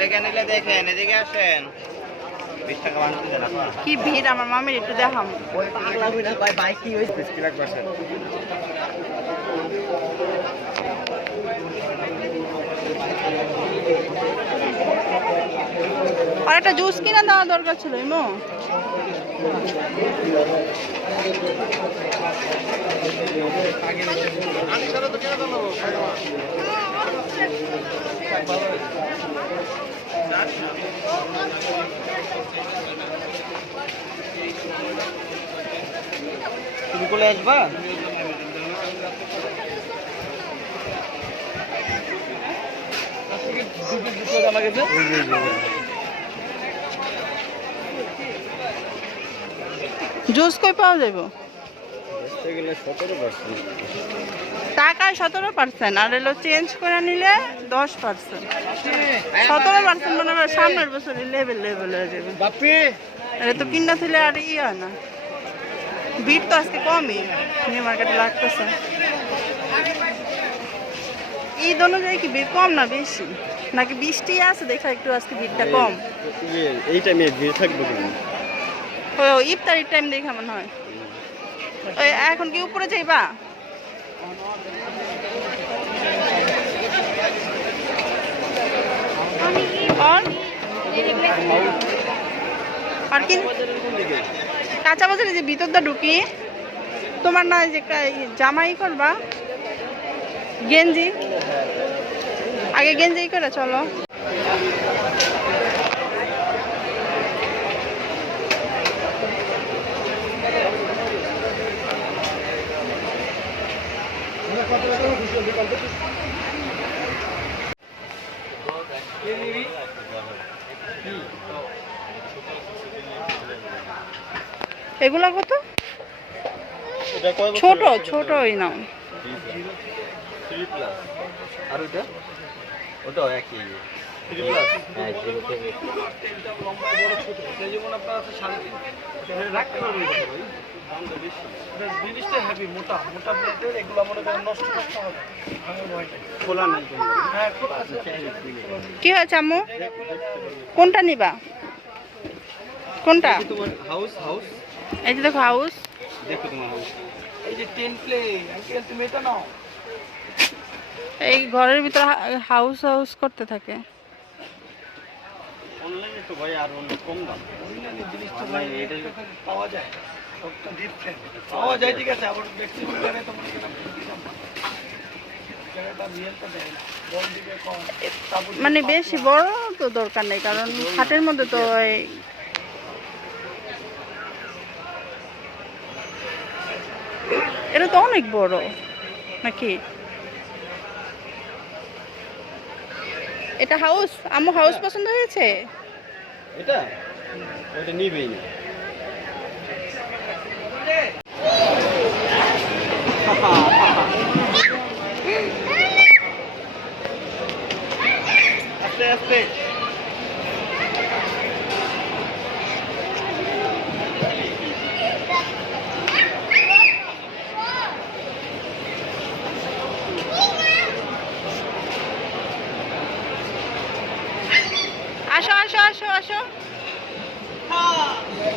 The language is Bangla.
লেগে নিলে দেখেন এদিকে আসেন। কি ভিড় আমার মামির একটু দেখাম আর একটা জুস কিনে দেওয়া দরকার ছিল ইমো। তুমি কোলে আসবা? জুস কই পাওয়া যাইব? গেলে সতেরো পার্সেন্ট টাকায় সতেরো পার্সেন্ট আর এলো চেঞ্জ করে নিলে দশ পার্সেন্ট সতেরো পার্সেন্ট মনে হয় সামনের বছরে লেভেল লেভেল হয়ে যাবে। বাপি এটা তো কিনা থইলে আর ই হয় না। ভিড় তো আজকে কমই নিউ মার্কেটে লাগতেছে। ঈদ অনুযায়ী কি ভিড় কম না বেশি? নাকি বৃষ্টি আছে দেখা একটু আজকে ভিড়টা কম? এই টাইমে ভিড় থাকবে ও ইফতারির টাইম দেখা মনে হয়। এখন কি উপরে যাইবা? আর কাঁচা বাজারে যে ভিতরটা ঢুকি, তোমার না যে জামাই করবা গেঞ্জি? আগে গেঞ্জি করে চলো। এগুলা কত? ছোট ছোট ওই নাও। আর ওটা ওটা একই। হ্যাঁ জিনিসটা হেভি মোটা। মোটা প্লেটের এগুলো মনে করেন নষ্ট করতে হবে খোলা নাই হ্যাঁ আছে। কি হয়েছে আম্মু? কোনটা নিবা? কোনটা? হাউস হাউস এই যে দেখো হাউস দেখো তোমার হাউস এই যে টেন প্লে আঙ্কেল তুমি এটা নাও। এই ঘরের ভিতর হাউস হাউস করতে থাকে। অনলাইনে তো ভাই আর অন্য কম দাম। অনলাইনে জিনিস তো ভাই এটা পাওয়া যায়। সবটা ডিফারেন্ট পাওয়া যায় ঠিক আছে আবার জায়গায় তো মনে করেন মানে বেশি বড় তো দরকার নেই কারণ হাটের মধ্যে তো এটা তো অনেক বড় নাকি? এটা হাউস আম্মু হাউস পছন্দ হয়েছে? এটা? ওইটা নিবেই না। আস্তে আস্তে। আসো আসো আসো। হ্যাঁ।